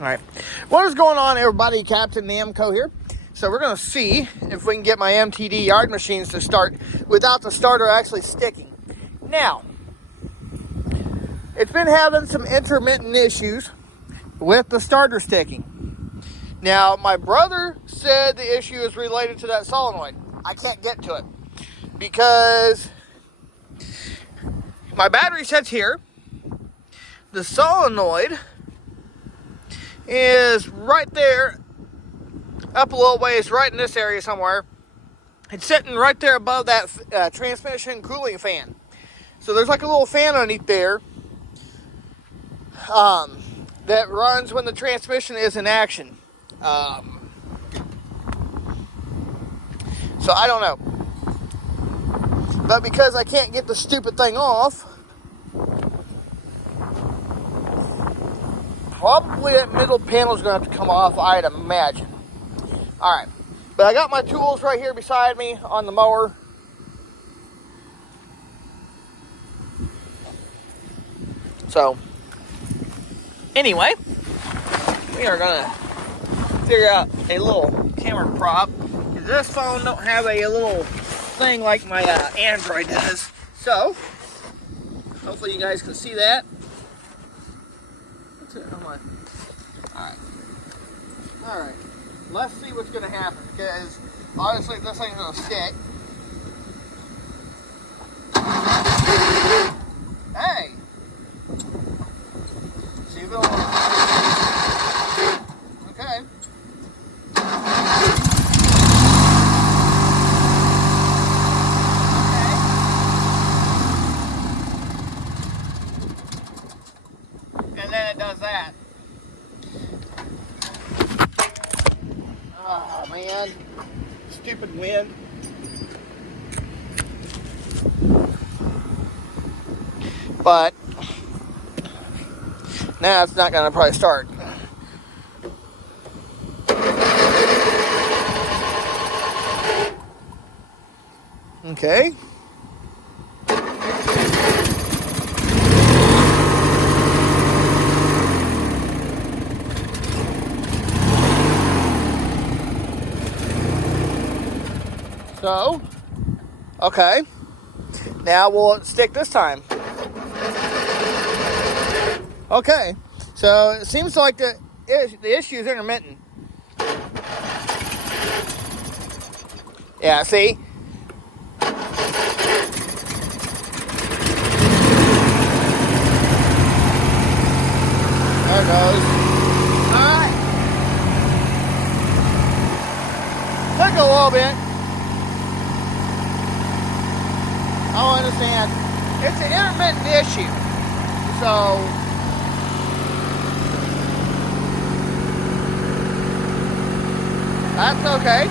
All right, what is going on, everybody? Captain Namco here. So we're going to see if we can get my MTD yard machines to start without the starter actually sticking. Now, it's been having some intermittent issues with the starter sticking. Now, my brother said the issue is related to that solenoid. I can't get to it because my battery sits here. The solenoid is right there, up a little ways, right in this area somewhere. It's sitting right there above that transmission cooling fan. So there's like a little fan underneath there that runs when the transmission is in action. So I don't know. But because I can't get the stupid thing off, probably that middle panel is going to have to come off, I'd imagine. Alright. But I got my tools right here beside me on the mower. So, anyway, we are going to figure out a little camera prop. Because this phone don't have a little thing like my Android does. So, hopefully you guys can see that. What's it? Alright. Let's see what's going to happen. Because, honestly, this ain't going to stick. Hey! See if it'll work. Okay. And then it does that. Oh man, stupid wind. But now it's not gonna probably start. Okay. So, okay. Now will it stick this time? Okay. So it seems like the issue is intermittent. Yeah, see? There it goes. Alright. Took a little bit. I understand. It's an intermittent issue. So, that's okay.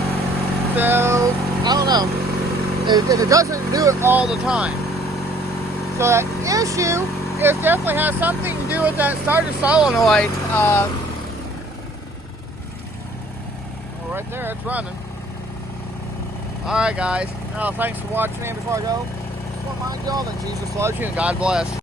So, I don't know. It doesn't do it all the time. So that issue is definitely has something to do with that starter solenoid. Well, right there, it's running. Alright guys, thanks for watching, and before I go, just want to remind you all that Jesus loves you and God bless.